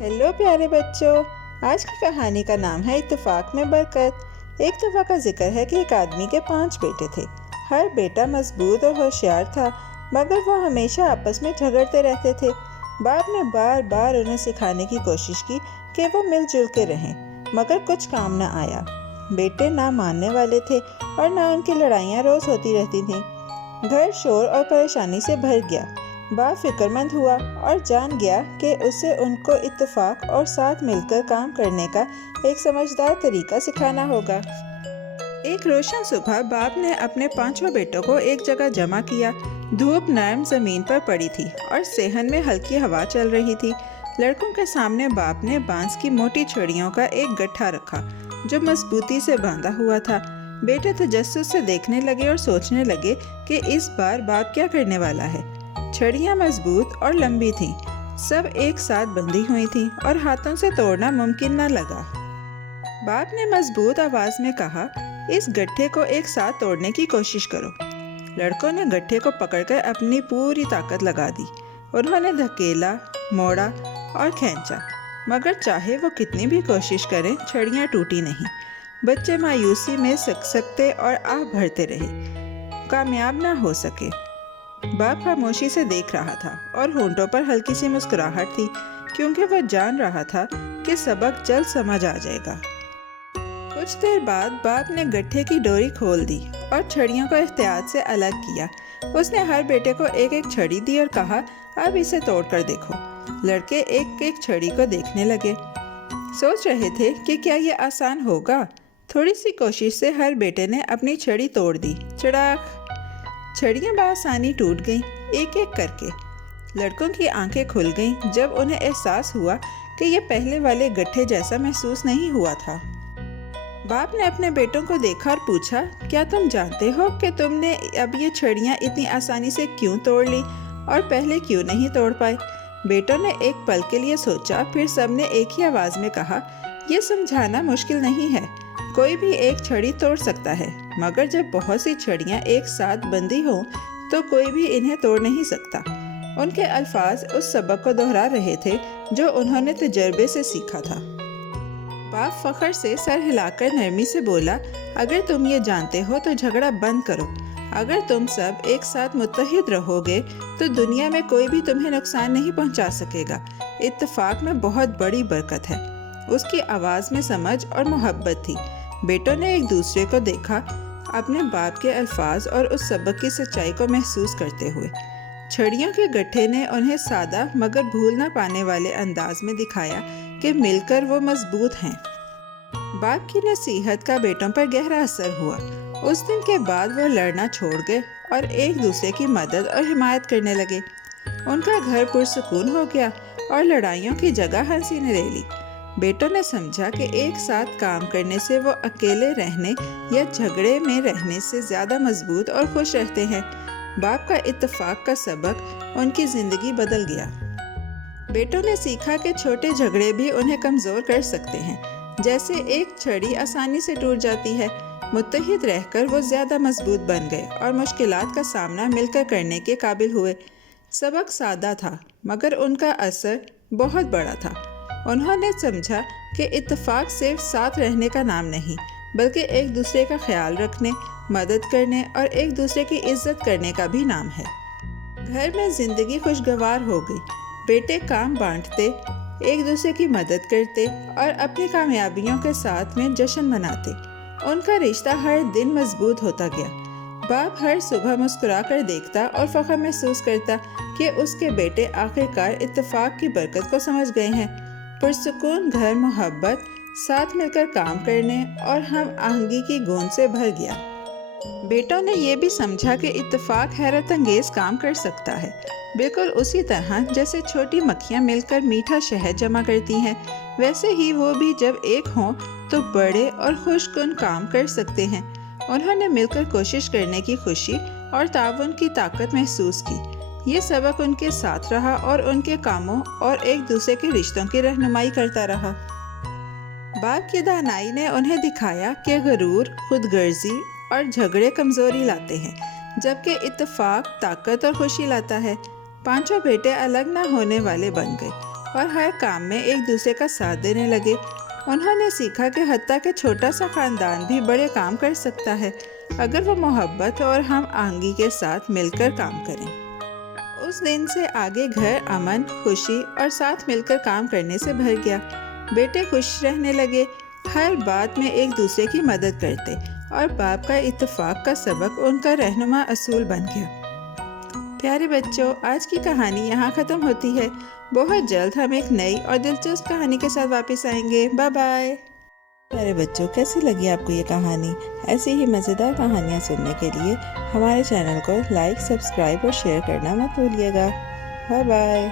Hello प्यारे बच्चों, आज की कहानी का नाम है इत्तेफाक में बरकत। एक दफ़ा का जिक्र है कि एक आदमी के 5 बेटे थे। हर बेटा मजबूत और होशियार था, मगर वो हमेशा आपस में झगड़ते रहते थे। बाप ने बार बार उन्हें सिखाने की कोशिश की कि वो मिलजुल के रहें, मगर कुछ काम न आया। बेटे ना मानने वाले थे और ना उनकी लड़ाइयाँ रोज़ होती रहती थीं। घर शोर और परेशानी से भर गया। बाप फिक्रमंद हुआ और जान गया कि उसे उनको इत्तेफाक और साथ मिलकर काम करने का एक समझदार तरीका सिखाना होगा। एक रोशन सुबह बाप ने अपने 5 बेटों को एक जगह जमा किया। धूप नरम जमीन पर पड़ी थी और सेहन में हल्की हवा चल रही थी। लड़कों के सामने बाप ने बांस की मोटी छड़ियों का एक गट्ठा रखा जो मजबूती से बांधा हुआ था। बेटे तजस्सुस से देखने लगे और सोचने लगे कि इस बार बाप क्या करने वाला है। छड़ियाँ मजबूत और लंबी थीं, सब एक साथ बंधी हुई थीं और हाथों से तोड़ना मुमकिन न लगा। बाप ने मजबूत आवाज में कहा, इस गट्ठे को एक साथ तोड़ने की कोशिश करो। लड़कों ने गट्ठे को पकड़कर अपनी पूरी ताकत लगा दी। उन्होंने धकेला, मोड़ा और खींचा, मगर चाहे वो कितनी भी कोशिश करें, छड़ियाँ टूटी नहीं। बच्चे मायूसी में सकते और आह भरते रहे, कामयाब ना हो सके। बाप खामोशी से देख रहा था और होंठों पर हल्की सी मुस्कुराहट थी, क्योंकि वह जान रहा था कि सबक जल्द समझ आ जाएगा। कुछ देर बाद बाप ने गट्ठे की डोरी खोल दी और छड़ियों को एहतियात से अलग किया। उसने हर बेटे को एक एक छड़ी दी और कहा, अब इसे तोड़कर देखो। लड़के एक एक छड़ी को देखने लगे, सोच रहे थे कि क्या ये आसान होगा। थोड़ी सी कोशिश से हर बेटे ने अपनी छड़ी तोड़ दी। चड़ाक! छड़ियाँ बआसानी टूट गईं, एक एक करके। लड़कों की आंखें खुल गईं जब उन्हें एहसास हुआ कि ये पहले वाले गट्ठे जैसा महसूस नहीं हुआ था। बाप ने अपने बेटों को देखा और पूछा, क्या तुम जानते हो कि तुमने अब ये छड़ियाँ इतनी आसानी से क्यों तोड़ ली और पहले क्यों नहीं तोड़ पाए? बेटों ने एक पल के लिए सोचा, फिर सबने एक ही आवाज में कहा, यह समझाना मुश्किल नहीं है। कोई भी एक छड़ी तोड़ सकता है, मगर जब बहुत सी छड़ियाँ एक साथ बंधी हों तो कोई भी इन्हें तोड़ नहीं सकता। उनके अल्फाज उस सबक को दोहरा रहे थे जो उन्होंने तजर्बे से सीखा था। बाप फख्र से सर हिलाकर नरमी से बोला, अगर तुम ये जानते हो तो झगड़ा बंद करो। अगर तुम सब एक साथ मुत्तहिद रहोगे तो दुनिया में कोई भी तुम्हें नुकसान नहीं पहुंचा सकेगा। इत्तेफाक में बहुत बड़ी बरकत है। उसकी आवाज़ में समझ और मोहब्बत थी। बेटों ने एक दूसरे को देखा, अपने बाप के अल्फाज और उस सबक की सच्चाई को महसूस करते हुए। छड़ियों के गट्ठे ने उन्हें सादा मगर भूल ना पाने वाले अंदाज में दिखाया कि मिलकर वो मजबूत हैं। बाप की नसीहत का बेटों पर गहरा असर हुआ। उस दिन के बाद वो लड़ना छोड़ गए और एक दूसरे की मदद और हिमायत करने लगे। उनका घर पुरसुकून हो गया और लड़ाइयों की जगह हंसी ने ले ली। बेटों ने समझा कि एक साथ काम करने से वो अकेले रहने या झगड़े में रहने से ज़्यादा मजबूत और खुश रहते हैं। बाप का इत्तेफाक का सबक उनकी ज़िंदगी बदल गया। बेटों ने सीखा कि छोटे झगड़े भी उन्हें कमज़ोर कर सकते हैं, जैसे एक छड़ी आसानी से टूट जाती है। मुत्तहिद रहकर वो ज़्यादा मजबूत बन गए और मुश्किलात का सामना मिलकर करने के काबिल हुए। सबक सादा था, मगर उनका असर बहुत बड़ा था। उन्होंने समझा कि इत्तेफाक सिर्फ साथ रहने का नाम नहीं, बल्कि एक दूसरे का ख्याल रखने, मदद करने और एक दूसरे की इज्जत करने का भी नाम है। घर में जिंदगी खुशगवार हो गई। बेटे काम बांटते, एक दूसरे की मदद करते और अपनी कामयाबियों के साथ में जश्न मनाते। उनका रिश्ता हर दिन मजबूत होता गया। बाप हर सुबह मुस्कुरा कर देखता और फख्र महसूस करता कि उसके बेटे आखिरकार इत्तेफाक की बरकत को समझ गए हैं। पुरसुकून घर मोहब्बत, साथ मिलकर काम करने और हम आहंगी की गूंज से भर गया। बेटों ने यह भी समझा कि इत्तेफाक हैरत अंगेज काम कर सकता है, बिल्कुल उसी तरह जैसे छोटी मक्खियाँ मिलकर मीठा शहद जमा करती हैं, वैसे ही वो भी जब एक हों तो बड़े और खुशकुन काम कर सकते हैं। उन्होंने मिलकर कोशिश करने की खुशी और ताउन की ताकत महसूस की। ये सबक उनके साथ रहा और उनके कामों और एक दूसरे के रिश्तों की रहनुमाई करता रहा। बाप की दानाई ने उन्हें दिखाया कि गरूर, खुदगर्जी और झगड़े कमजोरी लाते हैं, जबकि इत्तेफाक ताकत और खुशी लाता है। 5 बेटे अलग ना होने वाले बन गए اور ہر کام میں ایک دوسرے کا ساتھ دینے لگے۔ انہوں نے سیکھا کہ حتیٰ کہ چھوٹا سا خاندان بھی بڑے کام کر سکتا ہے اگر وہ محبت اور ہم آہنگی کے ساتھ مل کر کام کریں۔ اس دن سے آگے گھر امن، خوشی اور ساتھ مل کر کام کرنے سے بھر گیا۔ بیٹے خوش رہنے لگے، ہر بات میں ایک دوسرے کی مدد کرتے، اور باپ کا اتفاق کا سبق ان کا رہنما اصول بن گیا۔ پیارے بچوں، آج کی کہانی یہاں ختم ہوتی ہے۔ بہت جلد ہم ایک نئی اور دلچسپ کہانی کے ساتھ واپس آئیں گے۔ Bye bye. پیارے بچوں، کیسی لگی آپ کو یہ کہانی؟ ایسی ہی مزیدار کہانیاں سننے کے لیے ہمارے چینل کو لائک، سبسکرائب اور شیئر کرنا مت بھولیے گا۔ Bye bye.